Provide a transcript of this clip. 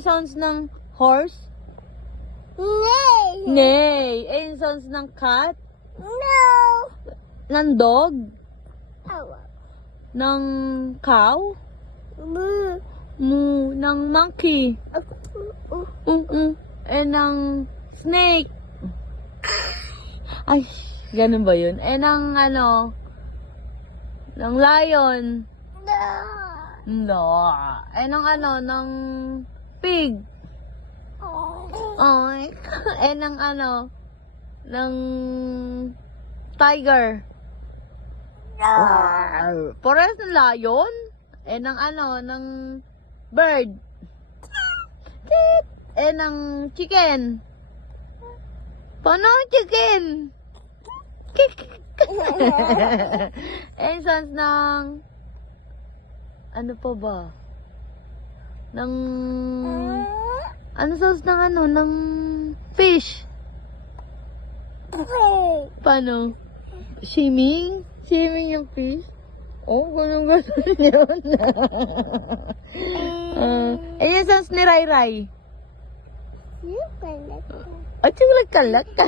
yung sounds ng horse? Nay. Neigh. Eh, yung sounds ng cat? No. Ng dog? Awa. Ng cow? Moo. Moo. Ng monkey? Eh, ng snake? Ay, ganun ba yun? Eh, ng ano? Ng lion? No. No. Eh, ng ano? Ng pig? Ay. Eh, ng ano? Ng tiger? No. Parehas ng lion? Eh, ng ano? Ng bird? Kit. Eh, ng chicken? Paano ang chicken? Kik. Eh, sounds ng... Ano pa ba? Ng... Ano sounds ng ano? Ng fish? Paano? Swimming? Swimming yung fish? Oh, ganun yun. Eh, yung sounds ni Rai Rai? You can let At yung nagkalat ka.